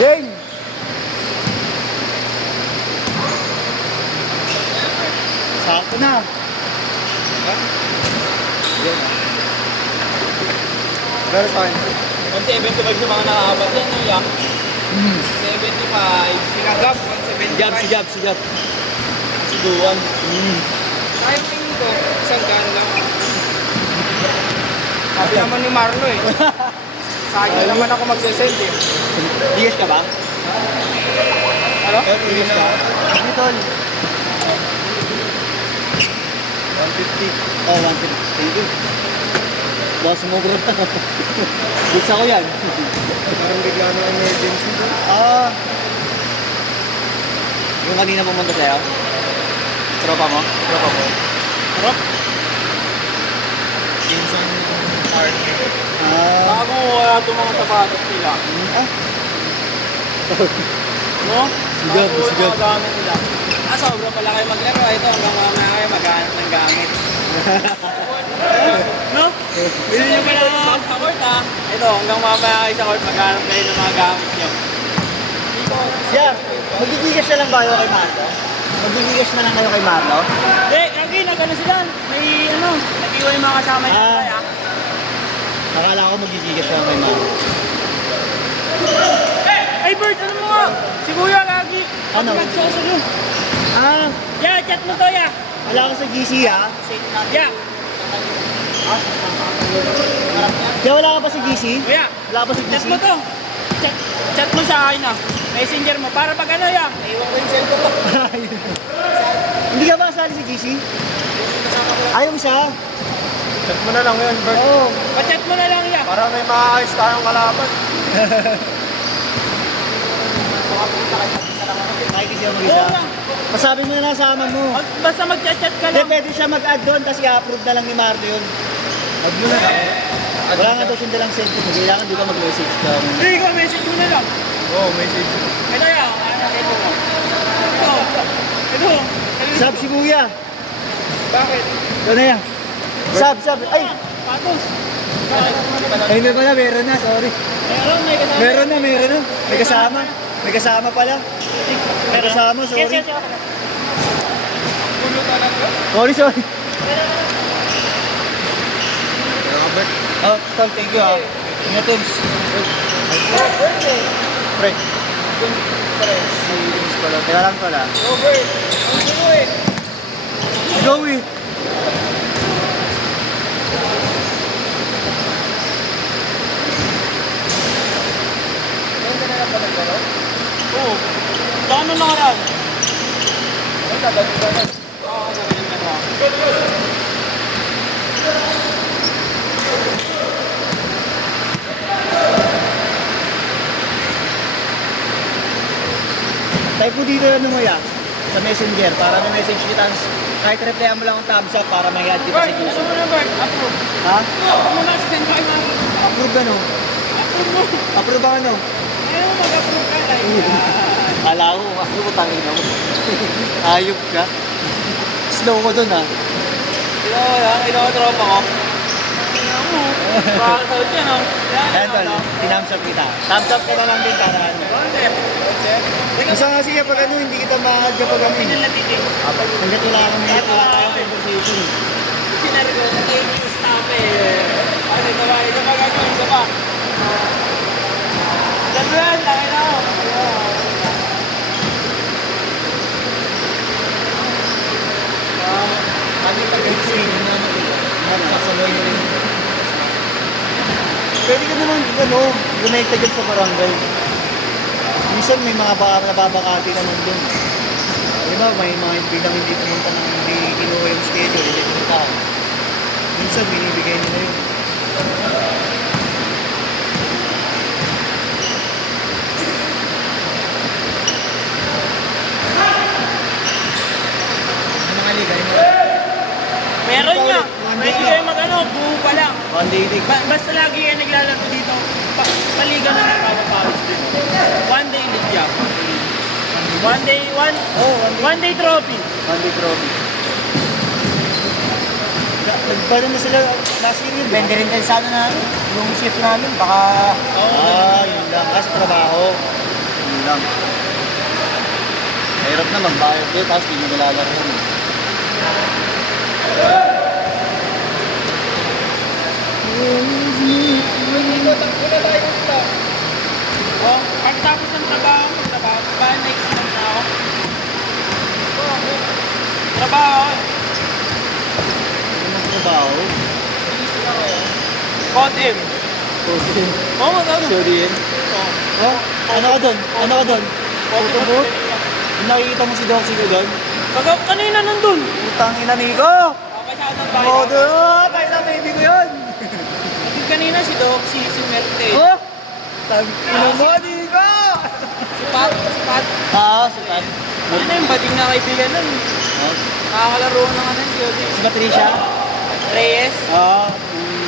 Game! Sakto na. Very fine. 175 sa mga nakakabat yan, no, Yak? 75. Sinagap, 175. Sigap. Siduan. Kaya mo yung ko, isang gano'n lang. Sabi naman ni Marlo eh. Sa akin naman ako magsasend eh. Bigas ka ba? Ano? Bigas ka? Ano tol? 150. Oh, 150. Thank you. Baka sumugro na. Gusto ko yan. Parang bigla na emergency ko. Yung kanina pumunta sa'yo? Tropa mo? Tropa mo? Harap. Pinsan party. Bago wala itong mga sapatos nila. No? Sigap. Mga gamit nila. Sobrang pala kayo maglaro. Ito hanggang mamaya kayo maghanap ng gamit. No? Bili nyo pala sa court ha. Ito hanggang mamaya kayo sa court maghanap kayo ng mga gamit nyo. Siya, magigigas na lang ba kayo kay Marlo? Magigigas na lang kayo kay Marlo? Hindi, kagi, nag-ano sila. May nag-iwan yung mga kasama niya. Akala ko magigigas na lang kay Marlo. Ay Bert, ano mo nga? Si Kuya kagi. Ano? Nagsoso dun. Ya, chat mo to ya. Wala ko sa GC ha? Ya. Kaya wala ka pa sa GC? Kuya, Wala ka pa sa GC? chat mo to. Chat mo sa akin na. Messenger mo. Para pag ano ya. Naiwan ko yung cellphone mo. Hindi ka ba kasali sa GC? Ayaw siya. Chat mo na lang yun, Bert. Oo. Pa-chat mo na lang ya. Para may maayos tayong kalaban. Kahit siya Oo mag-isa. nga. Masabi mo na lang sa ama mo. Basta mag-chat ka Hindi, lang. pwede siya mag-add doon, tapos i-approve na lang ni Marlo yun. Add mo na lang. Wala nga daw siyang dalang cellphone. Kailangan di ba mag-message ka? Hindi ko, message mo na lang. Oo, message. Ito ya. Ito. Ito. Sab si Kuya. Bakit? Ito na yan. Sab. Ay! Patos. Ay, hindi pala. Meron na. Sorry. Meron, may kasama. Meron na. May kasama. May kasama pala. May kasama. Sorry. Pulo talaga. Sorry. Robert. Oh, Tol, thank you ha. Ingat, Toms. Pre. Serious pala. Teka lang pala. Robert. Ang sino eh. Si Joey. Oo. Paano nakaraan? Ay, gagaling ka na. Oo, gagaling ka na. Type mo dito ano mo ya sa messenger para may message kita. Kahit replyan mo lang ang thumbs up para may add kita sa Bert, GC. ano mo na Bert? Approve. Ha? Ako mo na, send ko kayo na. Approve ano? Approve mo. Approve ba ano? Ayaw mo mag-approve ka. Like, Kala ko, ako mo tangin ako. Ayop ka. Slow ko dun ha. Ikaw ang tropa ko. Ikaw mo. Bakit sa ulit yan, oh. Ayan tol, tinthumbs up kita. Thumbs up ka na lang din para ano. Isa nga siya pag ano, hindi kita ma-add kapag ano. Hanggat wala tayong conversation. Sinari ko, thank you, stop eh. Ano, ito ba? Ito ba gagawin? Ito ba? Daduan, laki na ako. Lagi pag-explain mo na magsasaloy na rin. Pwede ka naman, ano, connected dyan sa barangay. Minsan may mga nababakati naman dun. Di ba, may mga bilang hindi pumunta ng hindi kinuha yung schedule, hindi pumunta. Minsan binibigay nila yun. Ano mga liga? Meron Ikaw niya. ulit, one day Pwede lang. kayo mag-ano, buo pa lang. One day league. Basta lagi kayo naglalaro dito. Paliga na nagpapapawis din. One day league yan. One day, one day trophy. One day trophy. Nagpano na sila last year yun. Depende rin tayo sa ano namin. Yung shift namin, baka... Yun lang. Kasi trabaho. lang. Mahirap na magbayad kayo, tapos hindi nyo nilalaro yun. Oh, pagtapos ng trabaho, ba next month na ako? Trabaho. Ano ang trabaho? Kotim. Okay. Oo, magkano? Sorry yan. Oh, ano ka doon? Ano ka doon? Photoboot? Nakikita mo si Doxy ko doon? Kanina nandun. Utang ina Nico! Okay, sa atin tayo. Oh, doon! Tayo na baby ko yun! Nandun kanina si Doxy, si Merte. Oh! Tang-ina mo, Nico! Si Pat. Sukat. Ano yung bading na kaibigan nun? Oh, Nakakalaro ng ano yung Jody. si Patricia? Reyes.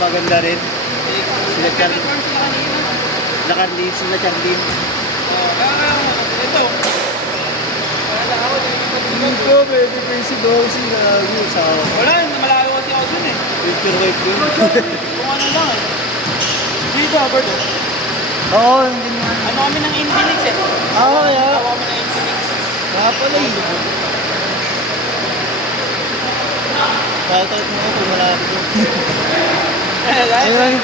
Maganda rin. Sila Char- Nag-confirm sila kanina. Nakarlin, sila Charlene. Ito. Nico, baby ko yung si Doxy na sa Wala, malayo kasi ako dun eh. picture right dun. Kung ano lang eh. Dito, Albert. Oo, hindi nga. Ano kami ng Infinix eh. Kaya. Tawa kami ng Infinix. Kaya pala eh. Shoutout mo ako kung malapit mo. Ayun.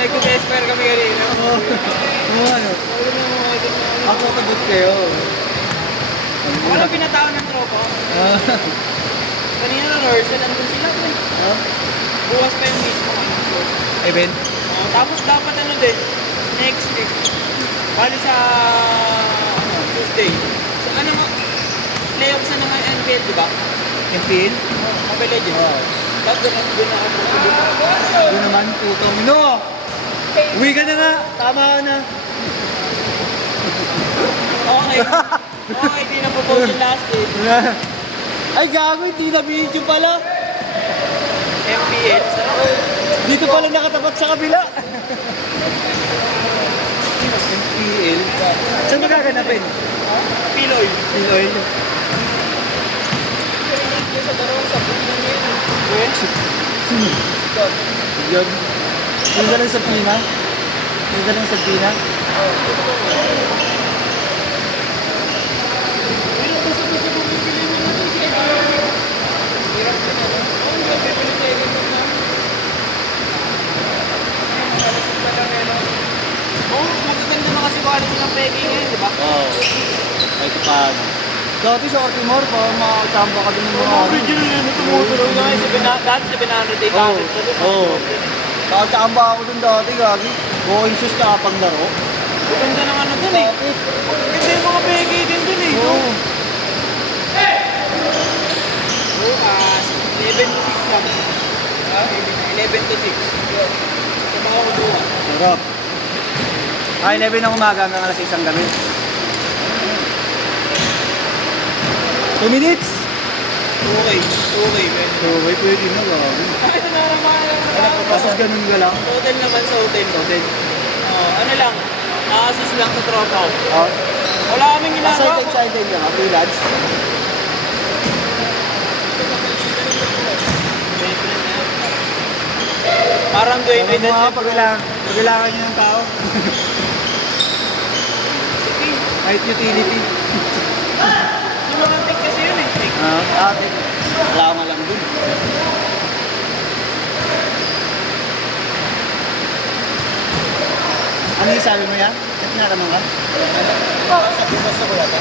Nag-test pair kami kanina. Ano? Ako tagot kayo. Wala pinatawan ng tropa. Kanina na rehearsal, nandun sila eh. Bukas pa yung mismo. Event? Tapos dapat ano din, next week. Bali sa Tuesday. So ano nga, playoffs na ng NPL, di ba? MPL? Mobile Legends. Oo. Tapos doon ako Doon naman, putong ino. Uwi ka na nga. Tama ka na. Okay. Okay, di na propose yung last day. Ay, gago. Hindi na video pala. MPL. Dito pala nakatapat sa kabila. MPL. Saan magaganapin? Piloy. Pinoy. Sino? Yun. Yung galing sa Pina? Yung galing sa Pina? Oh, magaganda na kasi quality ng pegging ngayon, di ba? Oo. Kahit paano. Dati sa Ortimor, parang makakatamba ka din ng mga ano. Original yun, tumutulong na kasi dati sa 700, 800. Oo. Nakatamba ako dun dati, gagi. Going shoes ka pang laro. Maganda ng ano dun eh. Maganda yung mga pegging din dun eh. Oo. Bukas, 11 to 6 lang. 11 to 6. Sa mga kubuhan. Sarap. Ay, 11 ng umaga hanggang alas 6 ang gabi. 2 minutes? Okay, man. So, pwede na, gagi. Ito na naman. Tapos ganun ka lang. Sa hotel naman, sa hotel. Ano lang, assist lang sa tropa ko. Oh. Wala kaming ginagawa. Excited ka, freelance. Parang doon, Ano mo nga, pag-kailangan nyo ng tao. Kahit utility. Romantic kasi yun eh. Ate, wala ka lang dun. Ano yung sabi mo yan? Naraman ka? Sa bukas ako yata.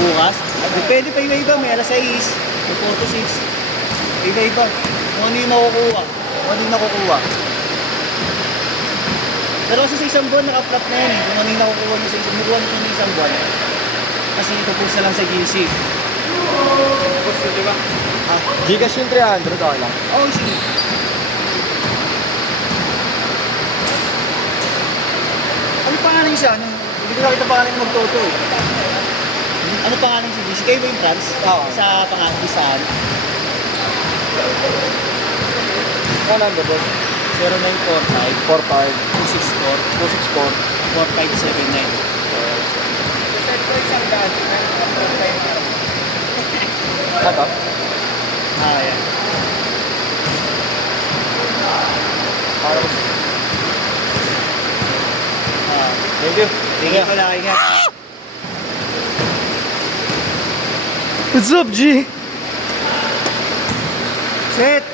Bukas? Depende pa iba-iba. May alas 6, may 4 to 6. Iba-iba. Kung ano yung makukuha. Kung ano yung nakukuha. Pero kasi sa isang buwan, naka-flat na yan eh. Kung ano yung nakukuha mo sa isang buwan, kung isang buwan. Kasi ito na lang sa GC. Gusto, di ba? Gcash yung $300. Oo, sige. Ano pangalan siya? Hindi ko nakita pangalan yung magtoto eh. Ano pangalan si GC? Kayo ba yung trans? Oo. Sa pangalan, saan? Ano number boss? 0945 45 264 264 4579. Set ko isang daan. Ano? Yan. Para Ah. Thank you. Tingin ko lang, ingat. What's up, G? Set!